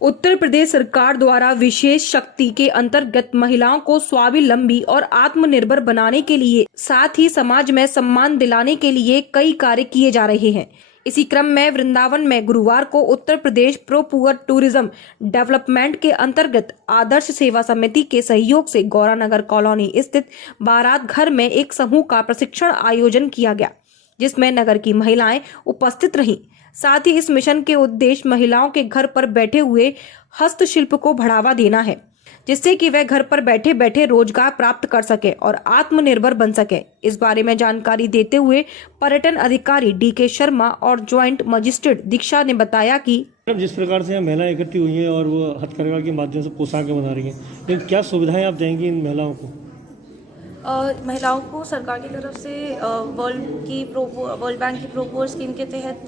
उत्तर प्रदेश सरकार द्वारा विशेष शक्ति के अंतर्गत महिलाओं को स्वावलंबी और आत्मनिर्भर बनाने के लिए साथ ही समाज में सम्मान दिलाने के लिए कई कार्य किए जा रहे हैं। इसी क्रम में वृंदावन में गुरुवार को Uttar Pradesh pro poor tourism development के अंतर्गत आदर्श सेवा समिति के सहयोग से गौरानगर कॉलोनी स्थित बारात घर में एक समूह का प्रशिक्षण आयोजन किया गया, जिसमें नगर की महिलाएं उपस्थित रहीं। साथ ही इस मिशन के उद्देश्य महिलाओं के घर पर बैठे हुए हस्तशिल्प को बढ़ावा देना है, जिससे कि वह घर पर बैठे बैठे रोजगार प्राप्त कर सके और आत्मनिर्भर बन सके। इस बारे में जानकारी देते हुए पर्यटन अधिकारी DK शर्मा और ज्वाइंट मजिस्ट्रेट दीक्षा ने बताया कि जिस प्रकार से महिलाएं इकट्ठी हुई हैं और वो हथकरघा के माध्यम से पोशाकें बना रही हैं, लेकिन क्या सुविधाएं आप देंगी इन महिलाओं को? महिलाओं को सरकार की तरफ से वर्ल्ड बैंक की प्रोपोर स्कीम के तहत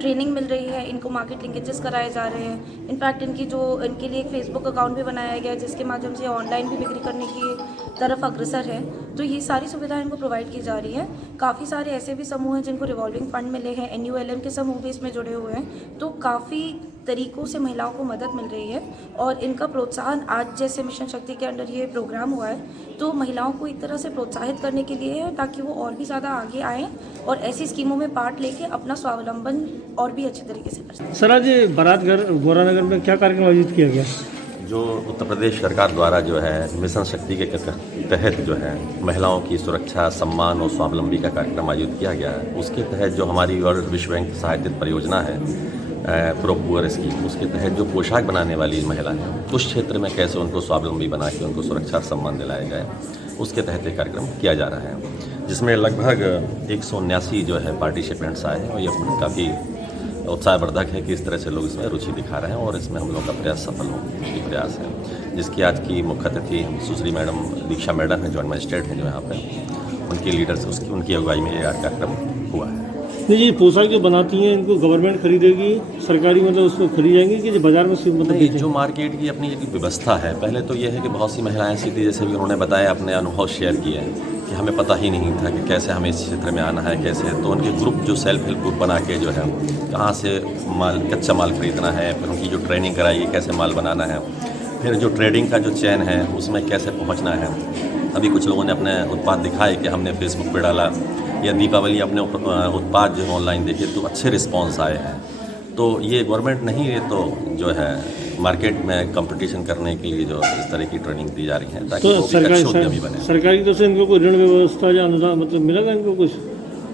ट्रेनिंग मिल रही है। इनको मार्केट लिंकेजेस कराए जा रहे हैं। इनफैक्ट इनके लिए एक फेसबुक अकाउंट भी बनाया गया है, जिसके माध्यम से ऑनलाइन भी बिक्री करने की तरफ अग्रसर है। तो ये सारी सुविधाएं इनको प्रोवाइड की जा रही हैं। काफ़ी सारे ऐसे भी समूह हैं जिनको रिवॉल्विंग फंड मिले हैं, NULM के समूह भी इसमें जुड़े हुए हैं। तो काफ़ी तरीकों से महिलाओं को मदद मिल रही है और इनका प्रोत्साहन आज जैसे मिशन शक्ति के अंडर ये प्रोग्राम हुआ है, तो महिलाओं को एक तरह से प्रोत्साहित करने के लिए है, ताकि वो और भी ज़्यादा आगे आएँ और ऐसी स्कीमों में पार्ट लेके अपना स्वावलंबन और भी अच्छे तरीके से कर सकें। सर, आज बारात घर गौरानगर में क्या कार्यक्रम आयोजित किया गया? जो उत्तर प्रदेश सरकार द्वारा जो है मिशन शक्ति के तहत जो है महिलाओं की सुरक्षा, सम्मान और स्वावलंबी का कार्यक्रम आयोजित किया गया है, उसके तहत जो हमारी वर्ल्ड विश्व बैंक सहायतित परियोजना है प्रो पुअर स्कीम, उसके तहत जो पोशाक बनाने वाली महिला हैं उस क्षेत्र में कैसे उनको स्वावलंबी बना के उनको सुरक्षा सम्मान दिलाया जाए, उसके तहत एक कार्यक्रम किया जा रहा है, जिसमें लगभग 179 जो है पार्टिसिपेंट्स आए हैं। और ये काफ़ी उत्साहवर्धक है कि इस तरह से लोग इसमें रुचि दिखा रहे हैं और इसमें हम लोग का प्रयास सफल हो ये प्रयास है, जिसकी आज की मुख्य अतिथि सुश्री मैडम दीक्षा मैडम है, ज्वाइंट मजिस्ट्रेट हैं जो यहाँ पे, उनके लीडर से उनकी अगुवाई में ये कार्यक्रम हुआ है। नहीं, ये पोशाक जो बनाती हैं इनको गवर्नमेंट खरीदेगी, सरकारी मतलब उसको खरीद जाएंगी कि जो बाजार में मतलब जो मार्केट की अपनी एक व्यवस्था है। पहले तो ये है कि बहुत सी महिलाएं ऐसी थी, जैसे भी उन्होंने बताया, अपने अनुभव शेयर किए हैं कि हमें पता ही नहीं था कि कैसे हमें इस क्षेत्र में आना है, कैसे। तो उनके ग्रुप जो सेल्फ हेल्प ग्रुप बना के जो है कहाँ से कच्चा माल खरीदना है, फिर उनकी जो ट्रेनिंग कराई कैसे माल बनाना है, फिर जो ट्रेडिंग का जो चैन है उसमें कैसे पहुँचना है। अभी कुछ लोगों ने अपने उत्पाद दिखाए कि हमने फेसबुक पर डाला या दीपावली अपने उत्पाद जो ऑनलाइन देखे तो अच्छे रिस्पांस आए हैं। तो ये गवर्नमेंट नहीं, ये तो जो है मार्केट में कंपटीशन करने के लिए जो इस तरह की ट्रेनिंग दी जा रही है, ताकि तो वो भी अच्छे उद्यमी बने। सरकार की तरफ से इनको कोई ऋण व्यवस्था या अनुदान मतलब मिलेगा इनको कुछ?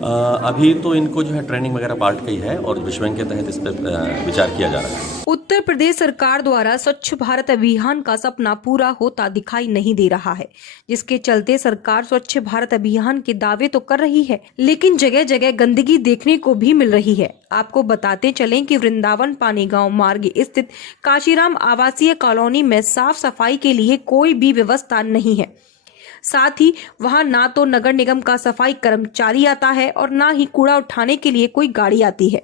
अभी तो इनको जो है ट्रेनिंग वगैरह पार्ट का ही है और विश्व बैंक के तहत इस पर विचार किया जा रहा है। उत्तर प्रदेश सरकार द्वारा स्वच्छ भारत अभियान का सपना पूरा होता दिखाई नहीं दे रहा है, जिसके चलते सरकार स्वच्छ भारत अभियान के दावे तो कर रही है, लेकिन जगह जगह गंदगी देखने को भी मिल रही है। आपको बताते चलें कि वृंदावन पानीगांव मार्ग स्थित काशीराम आवासीय कॉलोनी में साफ सफाई के लिए कोई भी व्यवस्था नहीं है। साथ ही वहां ना तो नगर निगम का सफाई कर्मचारी आता है और ना ही कूड़ा उठाने के लिए कोई गाड़ी आती है।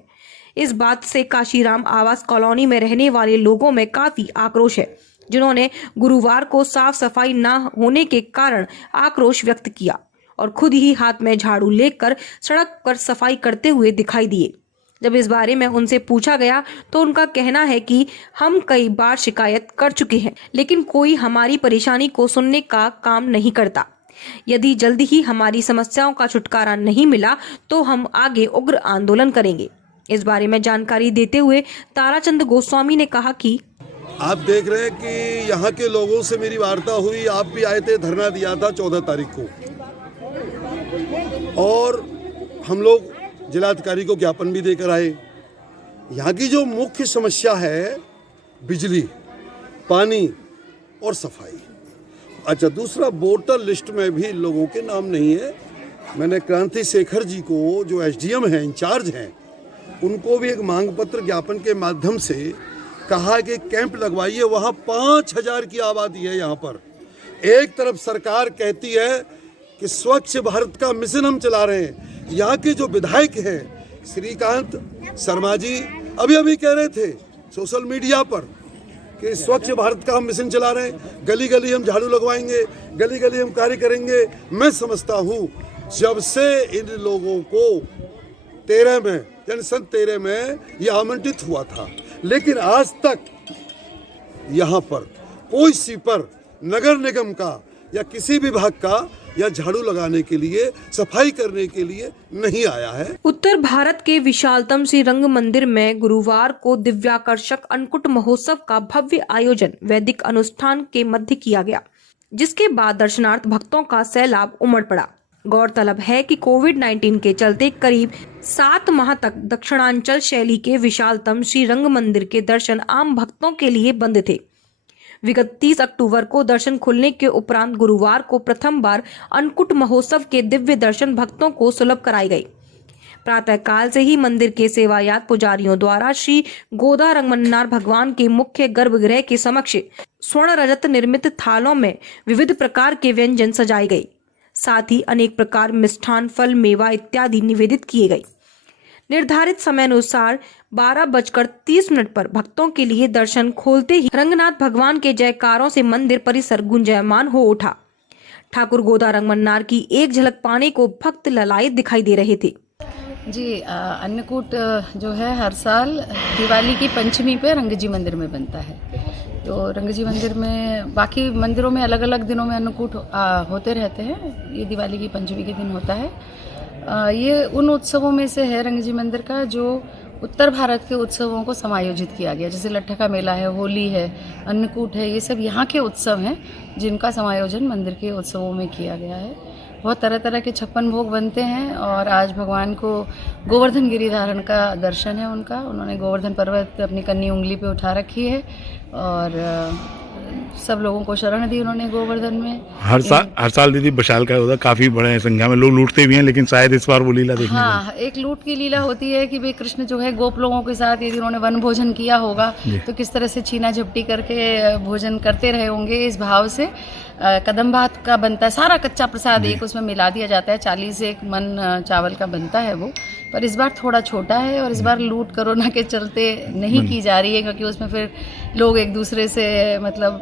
इस बात से काशीराम आवास कॉलोनी में रहने वाले लोगों में काफी आक्रोश है, जिन्होंने गुरुवार को साफ सफाई न होने के कारण आक्रोश व्यक्त किया और खुद ही हाथ में झाड़ू लेकर सड़क पर सफाई करते हुए दिखाई दिए। जब इस बारे में उनसे पूछा गया तो उनका कहना है कि हम कई बार शिकायत कर चुके हैं, लेकिन कोई हमारी परेशानी को सुनने का काम नहीं करता। यदि जल्दी ही हमारी समस्याओं का छुटकारा नहीं मिला तो हम आगे उग्र आंदोलन करेंगे। इस बारे में जानकारी देते हुए ताराचंद गोस्वामी ने कहा कि आप देख रहे हैं कि यहाँ के लोगों से मेरी वार्ता हुई, आप भी आए थे, धरना दिया था 14 तारीख को, और हम लोग जिलाधिकारी को ज्ञापन भी देकर आए। यहाँ की जो मुख्य समस्या है बिजली, पानी और सफाई। अच्छा, दूसरा वोटर लिस्ट में भी लोगों के नाम नहीं है। मैंने क्रांति शेखर जी को, जो SDM हैं, इंचार्ज हैं, उनको भी एक मांग पत्र ज्ञापन के माध्यम से कहा कि कैंप लगवाइए। वहाँ 5000 की आबादी है। यहाँ पर एक तरफ सरकार कहती है कि स्वच्छ भारत का मिशन हम चला रहे हैं। यहाँ के जो विधायक हैं श्रीकांत शर्मा जी अभी अभी कह रहे थे सोशल मीडिया पर कि स्वच्छ भारत का हम मिशन चला रहे हैं, गली गली हम झाड़ू लगवाएंगे, गली गली हम कार्य करेंगे। मैं समझता हूँ जब से इन लोगों को 13 में यानी सन 13 में ये आमंत्रित हुआ था, लेकिन आज तक यहाँ पर कोई स्वीपर नगर निगम का या किसी विभाग का या झाड़ू लगाने के लिए, सफाई करने के लिए नहीं आया है। उत्तर भारत के विशालतम श्री रंग मंदिर में गुरुवार को दिव्याकर्षक अन्नकूट महोत्सव का भव्य आयोजन वैदिक अनुष्ठान के मध्य किया गया, जिसके बाद दर्शनार्थ भक्तों का सैलाब उमड़ पड़ा। गौरतलब है कि कोविड-19 के चलते करीब 7 माह तक दक्षिणांचल शैली के विशालतम श्री रंग मंदिर के दर्शन आम भक्तों के लिए बंद थे। विगत 30 अक्टूबर को दर्शन खुलने के उपरांत गुरुवार को प्रथम बार अन्नकूट महोत्सव के दिव्य दर्शन भक्तों को सुलभ कराए गए। प्रातःकाल से ही मंदिर के सेवायात पुजारियों द्वारा श्री गोदा रंगमन्नार भगवान के मुख्य गर्भगृह के समक्ष स्वर्ण रजत निर्मित थालों में विविध प्रकार के व्यंजन सजाए गए। साथ ही अनेक प्रकार मिष्ठान, फल, मेवा इत्यादि निवेदित किए गए। निर्धारित समय अनुसार 12:30 पर भक्तों के लिए दर्शन खोलते ही रंगनाथ भगवान के जयकारों से मंदिर परिसर गुंजायमान हो उठा। ठाकुर गोदा रंगमन्नार की एक झलक पाने को भक्त ललायत दिखाई दे रहे थे। जी, अन्नकूट जो है हर साल दिवाली की पंचमी पे रंगजी मंदिर में बनता है। तो रंगजी मंदिर में, बाकी मंदिरों में अलग अलग दिनों में अन्नकूट होते रहते हैं। ये दिवाली की पंचमी के दिन होता है। ये उन उत्सवों में से है रंगजी मंदिर का जो उत्तर भारत के उत्सवों को समायोजित किया गया, जैसे लट्ठा का मेला है, होली है, अन्नकूट है, ये सब यहाँ के उत्सव हैं जिनका समायोजन मंदिर के उत्सवों में किया गया है। बहुत तरह तरह के 56 भोग बनते हैं और आज भगवान को गोवर्धन गिरी धारण का दर्शन है उनका। उन्होंने गोवर्धन पर्वत अपनी कन्नी उंगली पे उठा रखी है और सब लोगों को शरण दी उन्होंने गोवर्धन में। हर साल दीदी विशाल का होता, काफी बड़े संख्या में लोग लूटते भी हैं, लेकिन शायद इस बार वो लीला देखने हाँ, एक लूट की लीला होती है कि भाई कृष्ण जो है गोप लोगों के साथ यदि उन्होंने वन भोजन किया होगा तो किस तरह से छीना झपटी करके भोजन करते रहे होंगे। इस भाव से कदम भात का बनता है, सारा कच्चा प्रसाद एक उसमें मिला दिया जाता है। 40 मन चावल का बनता है वो, पर इस बार थोड़ा छोटा है और इस बार लूट कोरोना के चलते नहीं की जा रही है, क्योंकि उसमें फिर लोग एक दूसरे से मतलब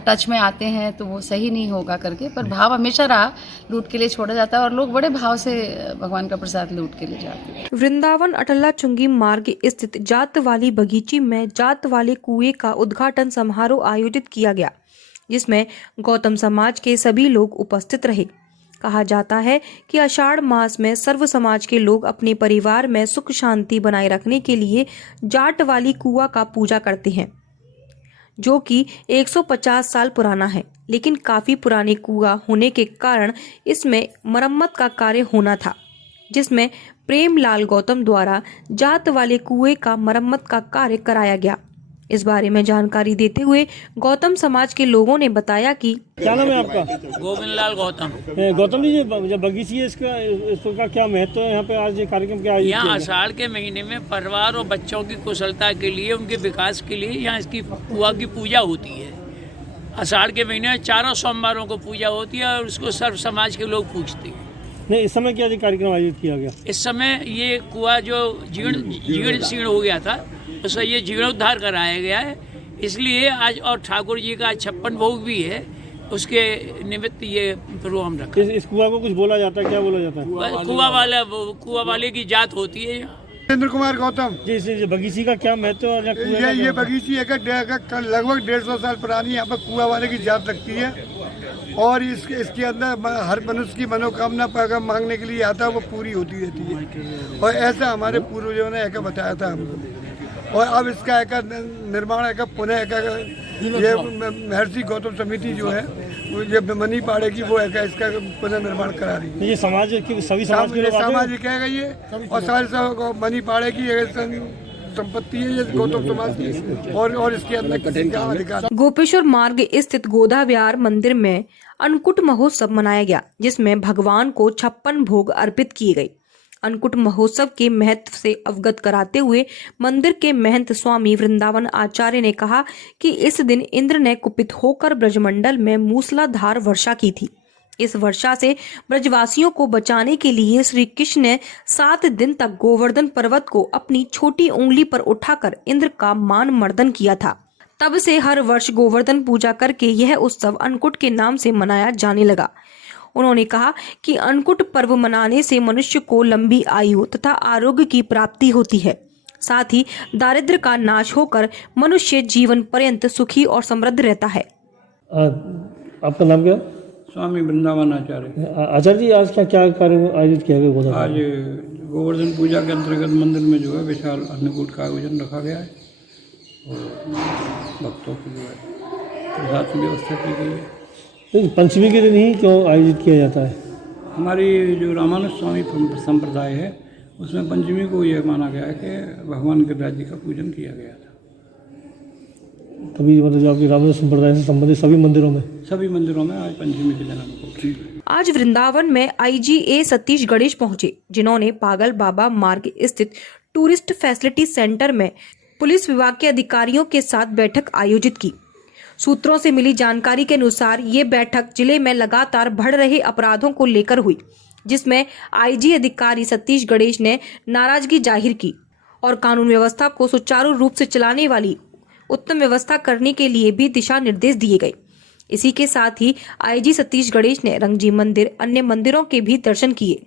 टच में आते हैं तो वो सही नहीं होगा करके। पर भाव हमेशा रहा, लूट के लिए छोड़ा जाता है और लोग बड़े भाव से भगवान का प्रसाद लूट के लिए जाते हैं। वृंदावन अटला चुंगी मार्ग स्थित जात वाली बगीची में जात वाले कुएं का उद्घाटन समारोह आयोजित किया गया, जिसमें गौतम समाज के सभी लोग उपस्थित रहे। कहा जाता है कि आषाढ़ मास में सर्व समाज के लोग अपने परिवार में सुख शांति बनाए रखने के लिए जाट वाली कुआं का पूजा करते हैं, जो कि 150 साल पुराना है। लेकिन काफी पुराने कुआं होने के कारण इसमें मरम्मत का कार्य होना था, जिसमें प्रेमलाल गौतम द्वारा जात वाले कुएं का मरम्मत का कार्य कराया गया। इस बारे में जानकारी देते हुए गौतम समाज के लोगों ने बताया कि क्या नाम है आपका? गोविंद लाल गौतम। गौतम जी, जो बगीची है इसका क्या महत्व है? यहाँ पे आज ये कार्यक्रम क्या आयोजित यहाँ किया गया? आषाढ़ के महीने में परिवार और बच्चों की कुशलता के लिए, उनके विकास के लिए यहाँ इसकी कुआं की पूजा होती है। आषाढ़ के महीने में 4 सोमवारों को पूजा होती है और उसको सर्व समाज के लोग पूजते हैं। नहीं, इस समय क्या कार्यक्रम आयोजित किया गया? इस समय ये कुआं जो जीर्ण शीर्ण हो गया था, उसका ये जीर्णोद्धार कराया गया है, इसलिए आज, और ठाकुर जी का 56 भोग भी है, उसके निमित्त ये प्रोग्राम रखा। इस कुआं को कुछ बोला जाता है, क्या बोला जाता है? कुआं वाले की जात होती है। चंद्र कुमार गौतम जी, इस बगीची का क्या महत्व है? और ये बगीची लगभग 150 साल पुरानी यहाँ पर कुआं वाले की जात लगती है और इसके अंदर हर मनुष्य की मनोकामना मांगने के लिए आता है, वो पूरी होती रहती है। और ऐसा हमारे पूर्वजों ने बताया था हमको। और अब इसका निर्माण पुनः ये महर्षि गौतम समिति जो है, ये मनी पाड़े की, वो इसका पुनः निर्माण करा रही है। ये समाज के सभी समाज के लोग सामाजिक है ये, और सारे मनी पाड़े की संपत्ति है ये, गौतम समाज की। और इसके अंदर किसी का अधिकार। गोपेश्वर मार्ग स्थित गोदा विहार मंदिर में अन्नकूट महोत्सव मनाया गया, जिसमें भगवान को 56 भोग अर्पित किए गए। अन्नकूट महोत्सव के महत्व से अवगत कराते हुए मंदिर के महंत स्वामी वृंदावन आचार्य ने कहा कि इस दिन इंद्र ने कुपित होकर ब्रजमंडल में मूसलाधार वर्षा की थी। इस वर्षा से ब्रजवासियों को बचाने के लिए श्री कृष्ण ने 7 दिन तक गोवर्धन पर्वत को अपनी छोटी उंगली पर उठाकर इंद्र का मान मर्दन किया था। तब से हर वर्ष गोवर्धन पूजा करके यह उत्सव अन्नकूट के नाम से मनाया जाने लगा। उन्होंने कहा कि अन्नकूट पर्व मनाने से मनुष्य को लंबी आयु तथा आरोग्य की प्राप्ति होती है। साथ ही दारिद्र्य का नाश होकर मनुष्य जीवन पर्यंत सुखी और समृद्ध रहता है। आपका नाम क्या? स्वामी वृंदावन आचार्य। आचार्य जी, आज क्या कार्य आयोजित किया गया गोदा? आज गोवर्धन पूजा के अंतर्गत मंदिर में जो है विशाल अन्नकूट का आयोजन रखा गया है और भक्तों को जो है प्रसाद की व्यवस्था की गई है। लेकिन पंचमी के दिन ही क्यों आयोजित किया जाता है? हमारी जो रामानुज स्वामी संप्रदाय है उसमें पंचमी को यह माना गया है कि भगवान गिरिराज जी का पूजन किया गया था। तभी मतलब जो आपकी रामानुज संप्रदाय से संबंधित सभी मंदिरों में आज पंचमी के दिन अन्नकूट। आज वृंदावन में IGA सतीश गणेश पहुंचे, जिन्होंने पागल बाबा मार्ग स्थित टूरिस्ट फैसिलिटी सेंटर में पुलिस विभाग के अधिकारियों के साथ बैठक आयोजित की। सूत्रों से मिली जानकारी के अनुसार ये बैठक जिले में लगातार बढ़ रहे अपराधों को लेकर हुई, जिसमें IG अधिकारी सतीश गणेश ने नाराजगी जाहिर की और कानून व्यवस्था को सुचारू रूप से चलाने वाली उत्तम व्यवस्था करने के लिए भी दिशा निर्देश दिए गए। इसी के साथ ही IG सतीश गणेश ने रंगजी मंदिर, अन्य मंदिरों के भी दर्शन किए।